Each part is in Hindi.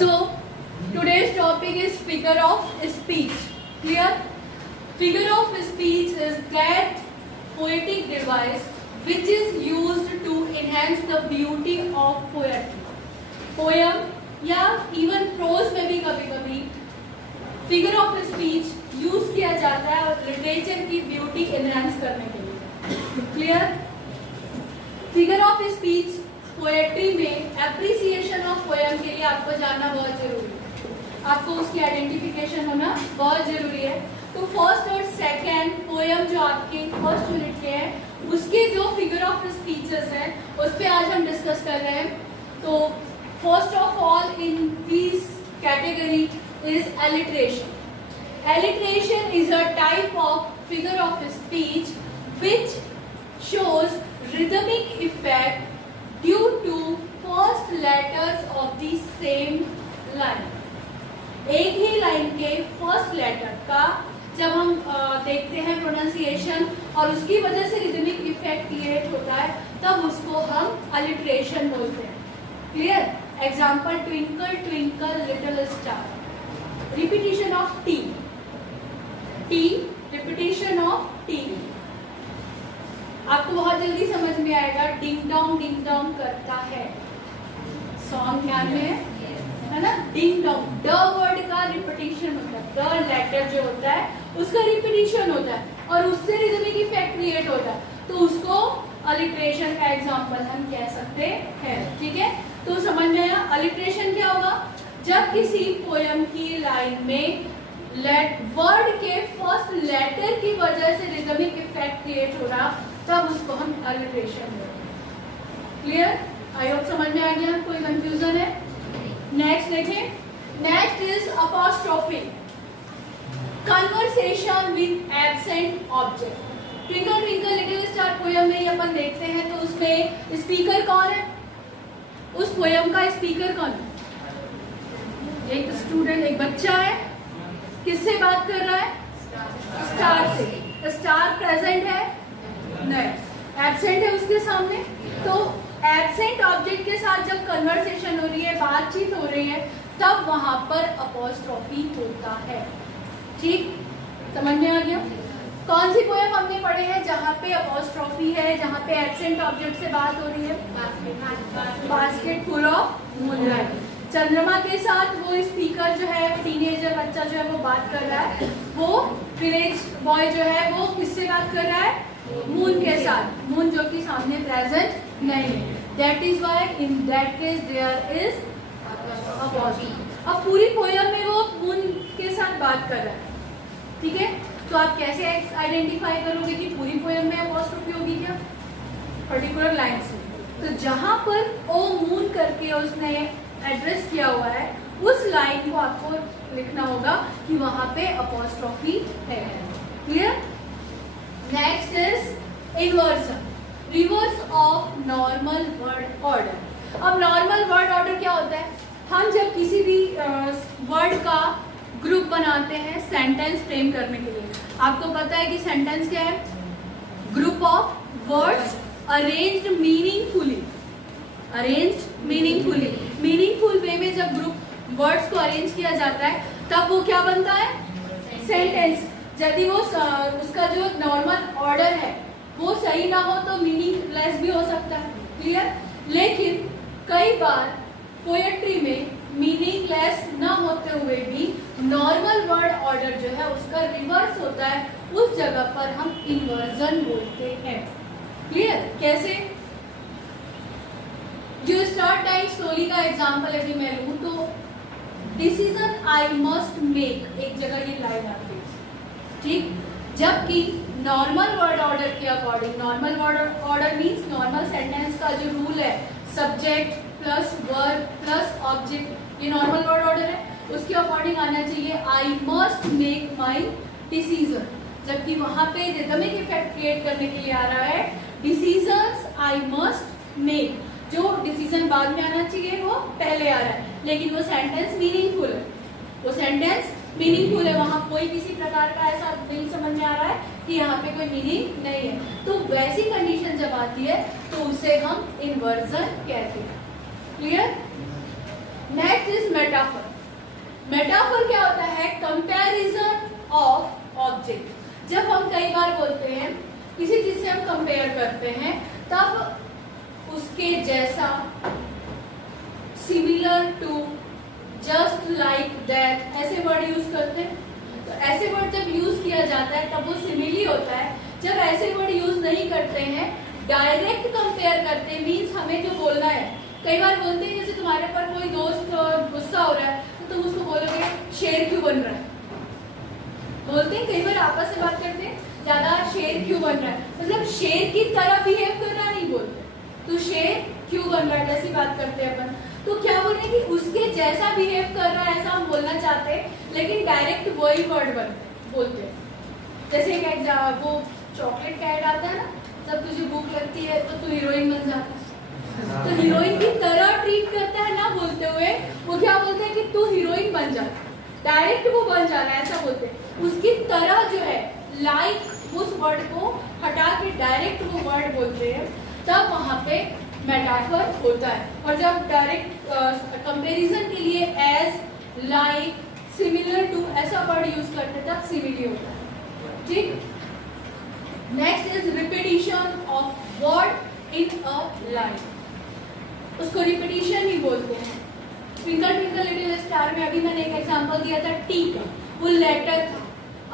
So today's topic is figure of speech. Clear? Figure of speech is that poetic device which is used to enhance the beauty of poetry. Poem या even prose में भी कभी कभी figure of speech यूज किया जाता है और लिटरेचर की ब्यूटी एनहांस करने के लिए. Clear? Figure of speech poetry में एप्रिसिएशन ऑफ पोएम के लिए आपको जानना बहुत जरूरी है. आपको उसकी आइडेंटिफिकेशन होना बहुत जरूरी है. तो फर्स्ट और सेकंड पोएम जो आपके फर्स्ट यूनिट के हैं उसके जो फिगर ऑफ स्पीचेस हैं उस पर आज हम डिस्कस कर रहे हैं. तो first of all in this category is alliteration. Alliteration is a type of figure of speech which shows rhythmic effect due to first letters of the same line. एक ही लाइन के फर्स्ट लेटर का जब हम देखते हैं प्रोनाउंसिएशन और उसकी वजह से रिदमिक इफेक्ट क्रिएट होता है तब उसको हम अलिट्रेशन बोलते हैं. Clear? Example twinkle twinkle little star. Repetition of T. T repetition of T आपको बहुत जल्दी समझ में आएगा. डिंग डोंग करता है. सॉन्ग ध्यान में है ना. डिंग डोंग ड वर्ड का रिपीटिशन होता है. द लेटर जो होता है उसका रिपीटिशन होता है और उससे रिदमिक इफेक्ट क्रिएट होता है तो उसको अलिट्रेशन का एग्जांपल हम कह सकते हैं. ठीक है? तो समझ में आया. अलिट्रेशन क्या होगा? जब किसी पोयम की लाइन में वर्ड के फर्स्ट लेटर की वजह से रिदमिक इफेक्ट क्रिएट हो रहा तब उसको हम अलिट्रेशन बोलते हैं. क्लियर? आई होप समझ में आ गया. कोई कंफ्यूजन है? नेक्स्ट देखें. Next is apostrophe. Conversation with absent object. Twinkle twinkle little star poem में अपन देखते हैं तो उसमें स्पीकर कौन है? उस पोयम का स्पीकर कौन है? एक स्टूडेंट, एक बच्चा है. किससे बात कर रहा है? स्टार से. स्टार प्रेजेंट है? नहीं, एब्सेंट है उसके सामने. तो एब्सेंट ऑब्जेक्ट के साथ जब कन्वर्सेशन हो रही है, बातचीत हो रही है, तब वहां पर अपॉस्ट्रोफी होता है. ठीक? समझ में आ गया? कौन सी पोएम हमने पढ़े हैं जहाँ पे अपॉस्ट्रोफी है, जहाँ पे एब्सेंट ऑब्जेक्ट से बात हो रही है? Basket full of moonlight. चंद्रमा के साथ वो स्पीकर जो है, टीनेजर बच्चा जो है वो बात कर रहा है. वो विलेज बॉय जो है वो किससे बात कर रहा है? मून के साथ. मून जो कि सामने प्रेजेंट नहीं है. That is why in that case there is apostrophe. अब पूरी पोयम में वो मून के साथ बात कर रहा है. ठीक है? तो आप कैसे आइडेंटिफाई करोगे कि पूरी पोयम में अपॉस्ट्रोफी होगी क्या? पर्टिकुलर लाइन से. तो जहां पर ओ मून करके उसने एड्रेस किया हुआ है उस लाइन को आपको लिखना होगा कि वहां पे अपॉस्ट्रोफी है. Clear? Next is inversion. Reverse of normal word order. अब नॉर्मल वर्ड ऑर्डर क्या होता है? हम जब किसी भी वर्ड का ग्रुप बनाते हैं सेंटेंस फ्रेम करने के लिए. आपको पता है कि सेंटेंस क्या है? Group of words arranged meaningfully. Arranged meaningfully. Meaningful वे में जब ग्रुप वर्ड्स को अरेंज किया जाता है तब वो क्या बनता है? सेंटेंस. यदि वो उसका जो नॉर्मल ऑर्डर है वो सही ना हो तो मीनिंगलेस भी हो सकता है. क्लियर? लेकिन कई बार पोएट्री में मीनिंगलेस ना होते हुए भी नॉर्मल वर्ड ऑर्डर जो है उसका रिवर्स होता है. उस जगह पर हम इन्वर्जन बोलते हैं. क्लियर? कैसे? यू स्टार्ट टाइम स्लोली का एग्जाम्पल यदि मैं लूँ तो डिसीजन आई मस्ट मेक, एक जगह ये लाइन आती है. ठीक? जबकि नॉर्मल वर्ड ऑर्डर के according, normal word order means normal sentence का जो रूल है subject plus verb plus object, ये नॉर्मल वर्ड ऑर्डर है. उसके अकॉर्डिंग आना चाहिए I must make my decision. जबकि वहां पे रिदमिक इफेक्ट क्रिएट करने के लिए आ रहा है डिसीजंस आई मस्ट मेक. जो डिसीजन बाद में आना चाहिए वो पहले आ रहा है. लेकिन वो सेंटेंस मीनिंगफुल है. वो सेंटेंस मीनिंगफुल है. वहां कोई किसी प्रकार का ऐसा नहीं समझ में आ रहा है कि यहाँ पे कोई मीनिंग नहीं है. तो वैसी कंडीशन जब आती है तो उसे हम इन्वर्जन कहते हैं. Clear? Next is metaphor. Metaphor क्या होता है? Comparison of object. जब हम कई बार बोलते हैं किसी चीज से हम कंपेयर करते हैं तब उसके जैसा, similar to, just like that, ऐसे वर्ड यूज करते हैं। तो ऐसे वर्ड जब यूज किया जाता है तब वो सिमिली होता है। जब ऐसे वर्ड यूज नहीं करते हैं, डायरेक्ट कंपेयर करते हैं, मीन्स हमें जो बोलना है, कई बार बोलते हैं जैसे तुम्हारे पर कोई दोस्त गुस्सा हो रहा है तो तुम उसको बोलोगे शेर क्यों बन रहा है, बोलते हैं कई बार आपस में बात करते हैं, ज्यादा शेर क्यों बन रहा है, मतलब शेर की तरह बिहेव करना नहीं बोलते, तू शेर क्यों बन रहा है जैसी बात करते हैं अपन। तो क्या बोल रहे हैं कि उसके जैसा बिहेव कर रहा है ऐसा हम बोलना चाहते हैं, लेकिन डायरेक्ट वही वर्ड बोलते हैं। जैसे एक एग्जाम, वो चॉकलेट का ऐड आता है ना, जब तुझे भूख लगती है तो तू हीरोइन बन जाता है, तो हीरोइन की तरह ट्रीट करता है ना बोलते हुए, वो क्या बोलते हैं कि तू हीरोइन बन जा, डायरेक्ट वो बन जा रहा है ऐसा बोलते हैं। उसकी तरह जो है, लाइक उस वर्ड को हटा के डायरेक्ट वो वर्ड बोलते हैं, तब वहां पे मेटाफर होता है। और जब डायरेक्ट कंपैरिजन के लिए एज, लाइक, सिमिलर टू ऐसा वर्ड यूज करते हैं तब सिमिली होता है। ठीक। Next is repetition of word in a line. उसको रिपीटिशन ही बोलते हैं। ट्विंकल ट्विंकल लिटिल स्टार में अभी मैंने एक एग्जांपल दिया था टी का, वो लेटर था।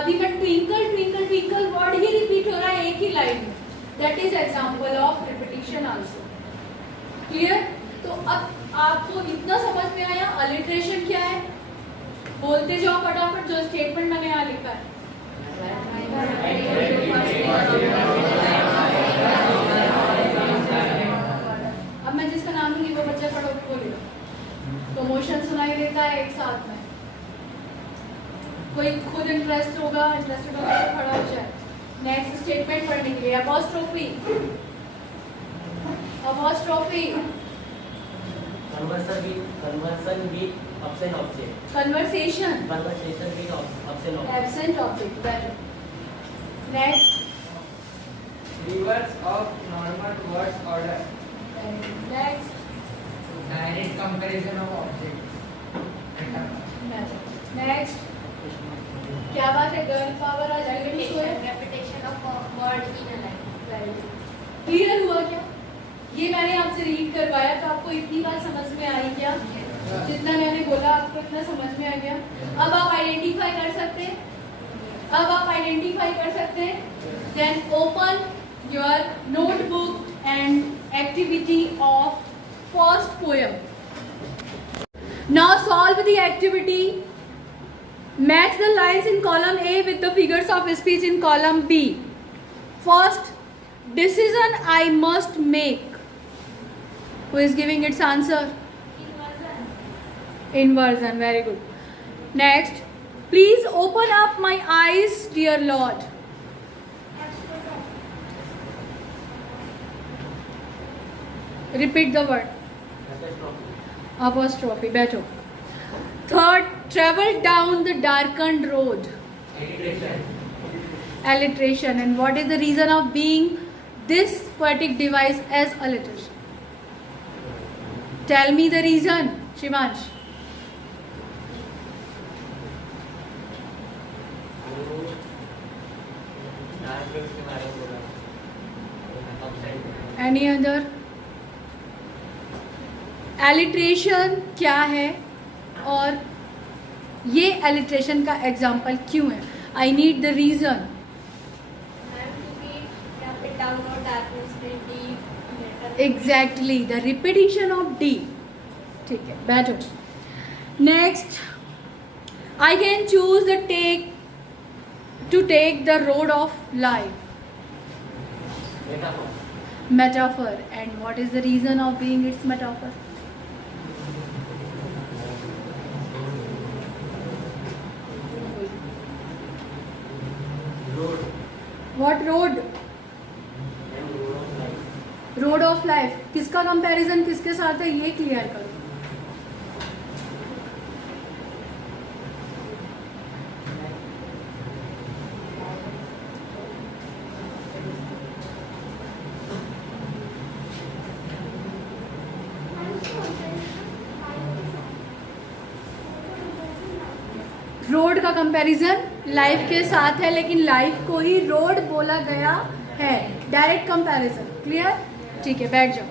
अभी मैं ट्विंकल ट्विंकल ट्विंकल वर्ड ही रिपीट हो रहा है एक ही लाइन में, that is example of repetition also. Clear? तो अब आपको इतना समझ में आया अलिटरेशन क्या है? बोलते जाओ फटाफट जो स्टेटमेंट मैंने यहाँ लिखा है। अब मैं जिसका नाम लूंगी वो बच्चा खड़ा होकर बोलेगा, तो मोशन सुनाई देता है एक साथ में। कोई खुद इंटरेस्टेड होगा तो खड़ा हो जाए। नेक्स्ट स्टेटमेंट पढ़ने के लिए apostrophe. Apostrophe conversion with absent object. Conversation with absent object. Next reverse of normal words order. Next Direct comparison of objects. Next क्या बात है, गर्ल पावर आ जाएगी। Repetition of a word in a line. Clear हुआ क्या? ये मैंने आपसे रीड करवाया तो आपको इतनी बात समझ में आई क्या? जितना मैंने बोला आपको इतना समझ में आ गया? अब आप आइडेंटिफाई कर सकते हैं, अब आप आइडेंटिफाई कर सकते हैं। Then open your notebook and activity of first poem. Now solve the activity. Match the lines in column A with the figures of speech in column B. First, decision I must make. Who is giving its answer? Inversion. Very good. Next, please open up my eyes, dear Lord. Repeat the word. Apostrophe. बैठो. Third, travel down the darkened road. Alliteration. And what is the reason of being this poetic device as alliteration? Tell me the reason, Shivansh. Any other? Alliteration क्या है और ये एलिट्रेशन का एग्जाम्पल क्यों है? I need the reason. Exactly the repetition of D. ठीक है, बैठो। Next, I can choose the to take the road of life. Metaphor. And what is the reason of being its metaphor? What road? Road of life. किसका कंपैरिजन किसके साथ है ये क्लियर करो। रोड का कंपैरिजन लाइफ के साथ है, लेकिन लाइफ को ही रोड बोला गया है। Direct comparison. क्लियर? ठीक है, बैठ जाओ।